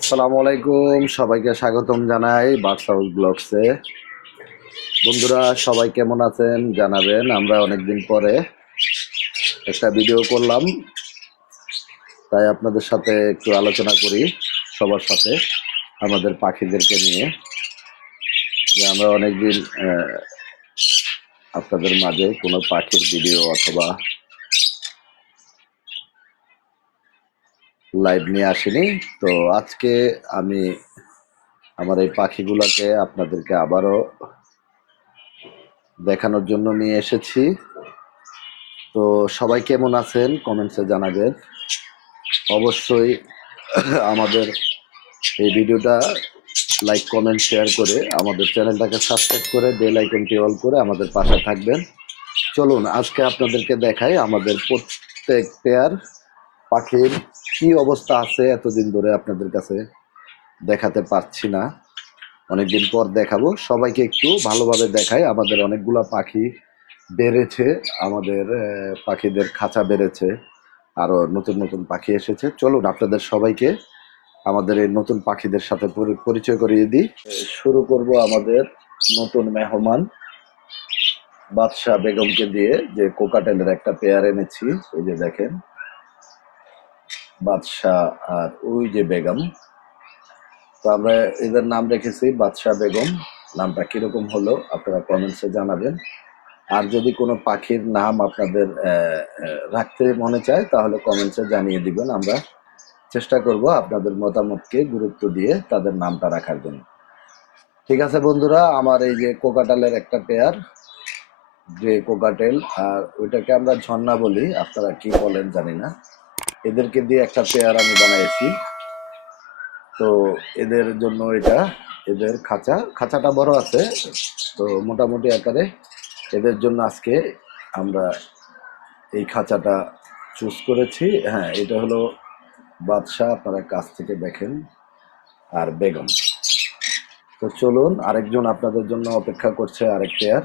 আসসালামু আলাইকুম, সবাইকে স্বাগতম জানাই বার্ডস হাউস ব্লগসে। বন্ধুরা সবাই কেমন আছেন জানাবেন। আমরা অনেকদিন পরে একটা ভিডিও করলাম, তাই আপনাদের সাথে একটু আলোচনা করি সবার সাথে আমাদের পাখিদেরকে নিয়ে। যে আমরা অনেকদিন আপনাদের মাঝে কোনো পাখির ভিডিও অথবা লাইভ নিয়ে আসিনি। তো আজকে আমি আমার এই পাখিগুলোকে আপনাদেরকে আবারও দেখানোর জন্য নিয়ে এসেছি। তো সবাই কেমন আছেন কমেন্টসে জানাবেন। অবশ্যই আমাদের এই ভিডিওটা লাইক কমেন্ট শেয়ার করে আমাদের চ্যানেলটাকে সাবস্ক্রাইব করে বেল আইকনটি অল করে আমাদের পাশে থাকবেন। চলুন আজকে আপনাদেরকে দেখাই আমাদের প্রত্যেক পেয়ার পাখির কি অবস্থা আছে। এতদিন ধরে আপনাদের কাছে দেখাতে পারছি না, অনেকদিন পর দেখাবো। সবাইকে একটু ভালোভাবে দেখাই। আমাদের অনেকগুলো পাখি বেড়েছে, আমাদের পাখিদের খাঁচা বেড়েছে, আরও নতুন নতুন পাখি এসেছে। চলুন আপনাদের সবাইকে আমাদের এই নতুন পাখিদের সাথে পরিচয় করিয়ে দিই। শুরু করব আমাদের নতুন মেহমান বাদশাহ বেগমকে দিয়ে, যে কোকাটেলের একটা পেয়ার এনেছি। এই যে দেখেন বাদশাহ আর ওই যে বেগম। তো আমরা এদের নাম রেখেছি বাদশাহ বেগম। নামটা কিরকম হলো আপনারা কমেন্টসে জানাবেন। আর যদি কোনো পাখির নাম আপনাদের রাখতে মনে চায় তাহলে কমেন্টসে জানিয়ে দিবেন। আমরা চেষ্টা করব আপনাদের মতামতকে গুরুত্ব দিয়ে তাদের নামটা রাখার জন্য। ঠিক আছে বন্ধুরা, আমার এই যে কোকাটালের একটা পেয়ার, যে কোকাটেল, আর ওইটাকে আমরা ঝর্ণা বলি, আপনারা কি বলেন জানি না। এদেরকে দিয়ে একটা পেয়ার আমি বানাইছি। তো এদের জন্য এটা, এদের খাঁচাটা বড় আছে, তো মোটামুটি আকারে এদের জন্য আজকে আমরা এই খাঁচাটা চুজ করেছি। হ্যাঁ, এটা হলো বাদশাহ, আপনারা কাছ থেকে দেখেন, আর বেগম। তো চলুন, আরেকজন আপনাদের জন্য অপেক্ষা করছে, আরেক পেয়ার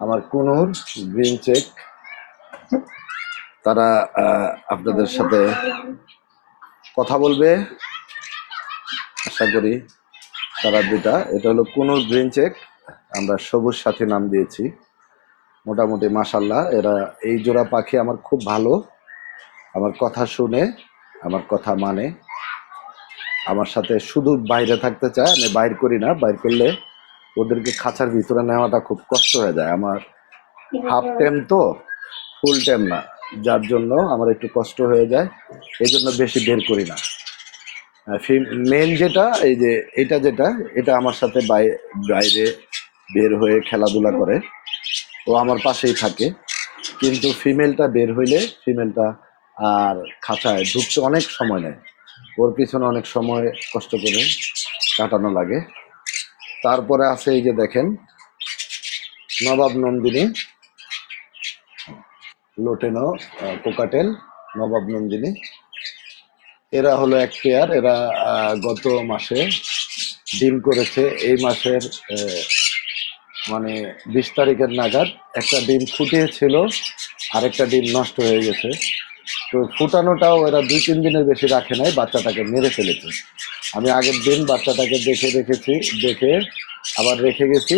আমার কুনুর গ্রিন চেক। তারা আপনাদের সাথে কথা বলবে আশা করি। তারা দুটা, এটা হলো কুনুর গ্রিন চেক, আমরা সবুজ সাথী নাম দিয়েছি। মোটামুটি মাশাল্লাহ, এরা এই জোড়া পাখি আমার খুব ভালো, আমার কথা শুনে, আমার কথা মানে, আমার সাথে শুধু বাইরে থাকতে চায়। আমি বাইর করি না, বাইর করলে ওদেরকে খাঁচার ভিতরে নেওয়াটা খুব কষ্ট হয়ে যায়। আমার হাফ টাইম তো, ফুল টাইম না, যার জন্য আমার একটু কষ্ট হয়ে যায়, এই জন্য বেশি বের করি না। মেন যেটা, এই যে এটা যেটা, এটা আমার সাথে বাইরে বের হয়ে খেলাধুলা করে, ও আমার পাশেই থাকে। কিন্তু ফিমেলটা বের হইলে, ফিমেলটা আর খাঁচায় ঢুকতে অনেক সময় নেয়, ওর পিছনে অনেক সময় কষ্ট করে কাটানো লাগে। তারপরে আছে এই যে দেখেন নবাব নন্দিনী, লোটেনো কোকাটেল, নবাব নন্দিনী। এরা হলো এক পেয়ার। এরা গত মাসে ডিম করেছে। এই মাসের মানে 20 তারিখের নাগাদ একটা ডিম ফুটিয়েছিল, আরেকটা ডিম নষ্ট হয়ে গেছে। তো ফুটানোটাও এরা 2-3 দিনের বেশি রাখে নাই, বাচ্চাটাকে মেরে ফেলেছে। আমি আগের দিন বাচ্চাটাকে দেখে আবার রেখে গেছি।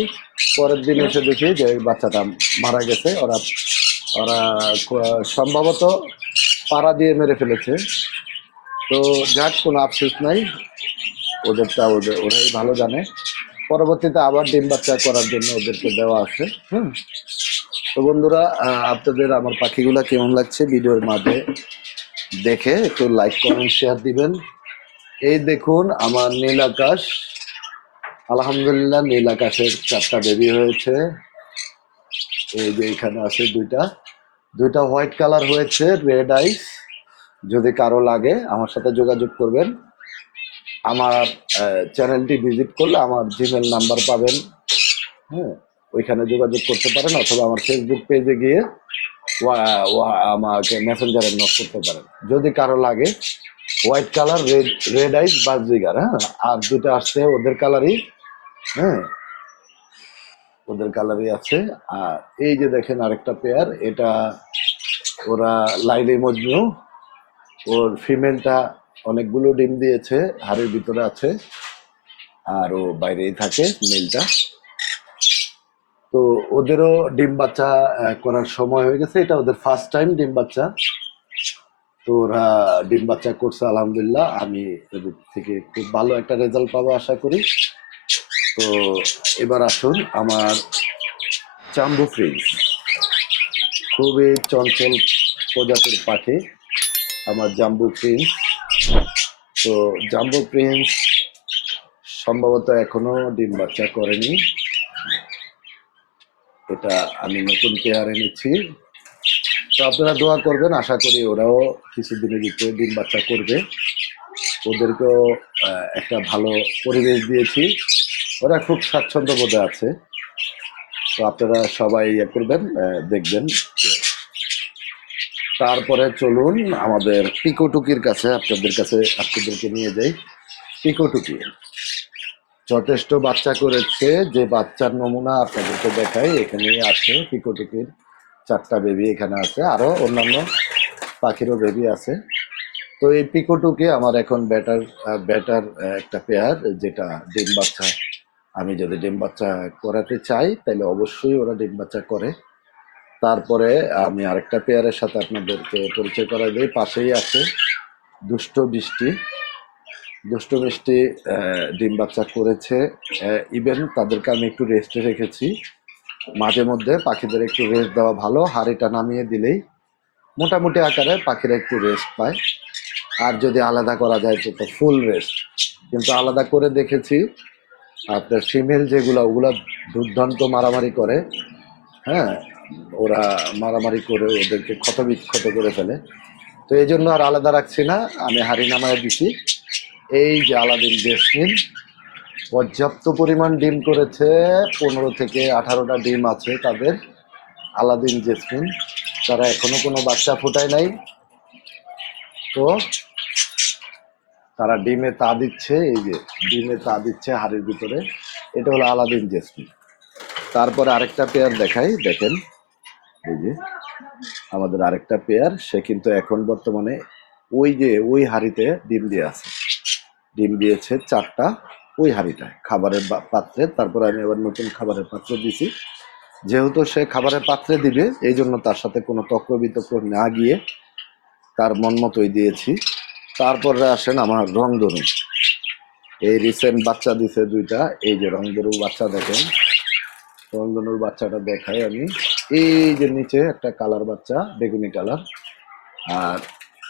পরের দিন এসে দেখি যে ওই বাচ্চাটা মারা গেছে। ওরা ওরা সম্ভবত পাড়া দিয়ে মেরে ফেলেছে। তো যাক, কোনো আফসোস নাই, ওরাই ভালো জানে। পরবর্তীতে আবার ডিম বাচ্চা করার জন্য ওদেরকে দেওয়া আছে। তো বন্ধুরা, আপনাদের আমার পাখিগুলা কেমন লাগছে ভিডিওর মাঝে দেখে একটু লাইক কমেন্ট শেয়ার দিবেন। এই দেখুন আমার নীল আকাশ, আলহামদুলিল্লাহ নীল আকাশের 4টা বেবি হয়েছে। এই যে এখানে আছে দুইটা হোয়াইট কালার হয়েছে, রেড আইস। যদি কারো লাগে আমার সাথে যোগাযোগ করবেন। আমার চ্যানেলটি ভিজিট করলে আমার জিমেল নাম্বার পাবেন। হ্যাঁ, ওইখানে যোগাযোগ করতে পারেন, অথবা আমার ফেসবুক পেজে গিয়ে আমাকে মেসেঞ্জারে নক করতে পারেন যদি কারো লাগে। হোয়াইট কালার, রেড আইস, বাজরিগার। হ্যাঁ, আর দুটো আসছে ওদের কালারই। হ্যাঁ, ওদের কালারই আছে। আর এই যে দেখেন আরেকটা পেয়ার, এটা ওরা লাইলি মজনু। ওর ফিমেলটা অনেকগুলো ডিম দিয়েছে, হাড়ির ভিতরে আছে, আর ও বাইরেই থাকে মেলটা। তো ওদেরও ডিম বাচ্চা করার সময় হয়ে গেছে, এটা ওদের ফার্স্ট টাইম ডিম বাচ্চা। তো ওরা ডিম বাচ্চা করছে আলহামদুলিল্লাহ, আমি ওদের থেকে খুব ভালো একটা রেজাল্ট পাবো আশা করি। তো এবার আসুন আমার জাম্বো প্রিন্স, খুবই চঞ্চল প্রজাতির পাখি আমার জাম্বো প্রিন্স। তো জাম্বো প্রিন্স সম্ভবত এখনো ডিম বাচ্চা করেনি, এটা আমি নতুন পেয়ার এনেছি। তো আপনারা দোয়া করবেন, আশা করি ওরাও কিছুদিনের ভিতরে ডিম বাচ্চা করবে। ওদেরকেও একটা ভালো পরিবেশ দিয়েছি, ওরা খুব স্বাচ্ছন্দ্য বোধে আছে। তো আপনারা সবাই ইয়ে করবেন, দেখবেন। তারপরে চলুন আমাদের পিকোটুকির কাছে, আপনাদেরকে নিয়ে যাই। পিকোটুকি যথেষ্ট বাচ্চা করেছে, যে বাচ্চার নমুনা আপনাদেরকে দেখাই এখানেই আছে। পিকোটুকির 4টা বেবি এখানে আছে, আরো অন্যান্য পাখিরও বেবি আছে। তো এই পিকোটুকি আমার এখন বেটার একটা পেয়ার, যেটা ডিম বাচ্চা, আমি যদি ডিম বাচ্চা করাতে চাই তাহলে অবশ্যই ওরা ডিম বাচ্চা করে। তারপরে আমি আরেকটা পেয়ারের সাথে আপনাদেরকে পরিচয় করাই দিই, পাশেই আছে দুষ্ট মিষ্টি ডিম বাচ্চা করেছে। ইভেন তাদেরকে আমি একটু রেস্টে রেখেছি, মাঝে মধ্যে পাখিদের একটু রেস্ট দেওয়া ভালো, হাড়িটা নামিয়ে দিলেই মোটামুটি আকারে পাখিরা একটু রেস্ট পায়। আর যদি আলাদা করা যায় তো ফুল রেস্ট, কিন্তু আলাদা করে দেখেছি আপনার ফিমেল যেগুলো, ওগুলা দুর্দান্ত মারামারি করে। হ্যাঁ, ওরা মারামারি করে ওদেরকে ক্ষতবিক্ষত করে ফেলে। তো এই জন্য আর আলাদা রাখছি না, আমি হাড়ি নামায় দিছি। এই যে আলাদিন জেসমিন পর্যাপ্ত পরিমাণ ডিম করেছে, 15 থেকে 18টা ডিম আছে তাদের। আলাদিন জেসমিন, তারা এখনো কোনো বাচ্চা ফোটায় নাই। তো তারা ডিমে তা দিচ্ছে, এই যে ডিমে তা দিচ্ছে হাড়ির ভিতরে, এটা হলো আলাদিন জেসমিন। তারপরে আরেকটা পেয়ার দেখাই, দেখেন এই যে আমাদের আরেকটা পেয়ার, সে কিন্তু এখন বর্তমানে ওই হাড়িতে ডিম দিয়ে আছে, ডিম দিয়েছে 4টা ওই হাড়িটায় খাবারের পাত্রে। তারপরে আমি আবার নতুন খাবারের পাত্র দিছি, যেহেতু সে খাবারের পাত্রে দিবে এই জন্য তার সাথে কোনো তক্র বিতক্র না গিয়ে তার মন মতোই দিয়েছি। তারপরে আসেন আমার রংধনু, এই রিসেন্ট বাচ্চা দিছে 2টা, এই যে রংধনুর বাচ্চা দেখেন, রংধনুর বাচ্চাটা দেখাই আমি। এই যে নিচে একটা কালার বাচ্চা, বেগুনি কালার, আর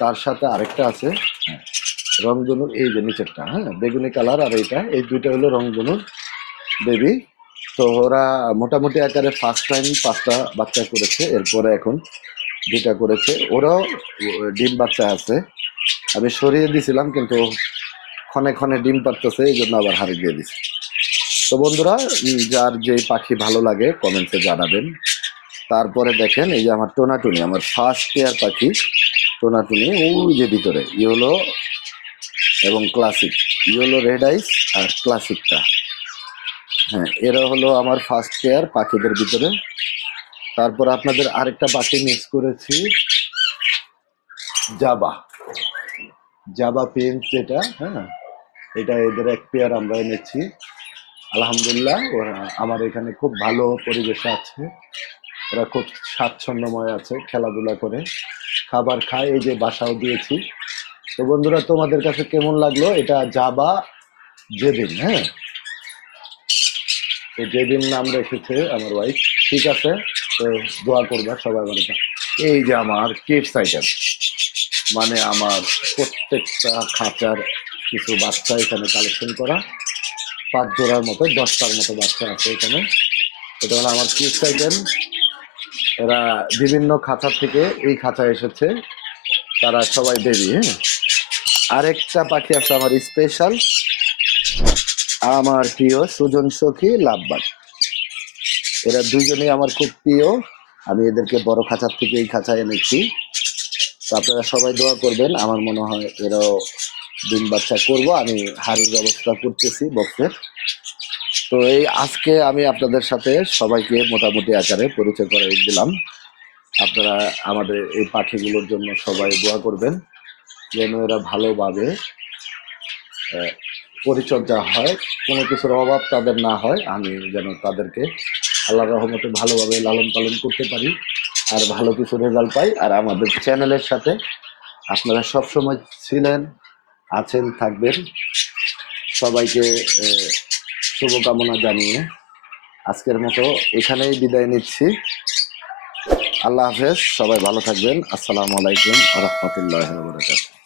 তার সাথে আরেকটা আছে রংধনুর, এই যে নিচেরটা, হ্যাঁ বেগুনি কালার, আর এই 2টা হলো রংধনুর বেবি। তো ওরা মোটামুটি আকারে ফার্স্ট টাইম 5টা বাচ্চা করেছে, এরপরে এখন 2টা করেছে। ওরাও ডিম বাচ্চা আছে, আমি সরিয়ে দিছিলাম কিন্তু ক্ষণে ক্ষণে ডিম পারতেছে, এই জন্য আবার হারিয়ে দিয়ে দিছি। তো বন্ধুরা, যার যে পাখি ভালো লাগে কমেন্টে জানাবেন। তারপরে দেখেন এই যে আমার টোনাটুনি, আমার ফার্স্ট পেয়ার পাখি টোনাটুনি, ওই যে ভিতরে ইয়েলো এবং ক্লাসিক, ইয়েলো রেড আইস আর ক্লাসিকটা, হ্যাঁ এরা হলো আমার ফার্স্ট পেয়ার পাখিদের ভিতরে। তারপর আপনাদের আরেকটা পাখি মিক্স করেছি, জাবা পেন্স, যেটা হ্যাঁ এটা এদের এক পেয়ার আমরা এনেছি। আলহামদুলিল্লাহ ওরা আমার এখানে খুব ভালো পরিবেশে আছে, ওরা খুব স্বাচ্ছন্দ্যময় আছে, খেলাধুলা করে খাবার খায়, এই যে বাসাও দিয়েছি। তো বন্ধুরা, তোমাদের কাছে কেমন লাগলো? এটা জাবা জেদিন, হ্যাঁ তো জেদিন নাম রেখেছে আমার ওয়াইফ। ঠিক আছে, তো দোয়া করবা সবাই ভালো থাকে। এই যে আমার কিডস আইটেম, মানে আমার প্রত্যেকটা খাঁচার কিছু বাচ্চা এখানে কালেকশন করা, 5 জোড়ার মতো 10টার মতো বাচ্চা আছে এখানে। এটা হলো আমার কিডস আইটেম, এরা বিভিন্ন খাঁচা থেকে এই খাঁচায় এসেছে, তারা সবাই বেবি। হ্যাঁ, আরেকটা পাখি আছে আমার স্পেশাল, আমার প্রিয় সুজন সখী লাভবার্ড। এরা দুজনেই আমার খুব প্রিয়, আমি এদেরকে বড় খাঁচার থেকে এই খাঁচায় এনেছি। তো আপনারা সবাই দোয়া করবেন, আমার মনে হয় এরাও ডিম বাচ্চা করব, আমি হাড়ির ব্যবস্থা করতেছি বক্সের। তো এই আজকে আমি আপনাদের সাথে সবাইকে মোটামুটি আকারে পরিচয় করে দিলাম। আপনারা আমাদের এই পাখিগুলোর জন্য সবাই দোয়া করবেন। যেন এরা ভালোভাবে পরিচর্যা হয়, কোনো কিছুর অভাব তাদের না হয়। আমি যেন তাদেরকে আল্লাহর রহমতে ভালোভাবে লালন পালন করতে পারি আর ভালো কিছু রেজাল্ট পাই। আর আমাদের চ্যানেলের সাথে আপনারা সবসময় ছিলেন, আছেন, থাকবেন। সবাইকে শুভকামনা জানিয়ে আজকের মতো এখানেই বিদায় নিচ্ছি। আল্লাহ হাফেজ, সবাই ভালো থাকবেন। আসসালামু আলাইকুম ওয়া রাহমাতুল্লাহি ওয়া বারাকাতুহু।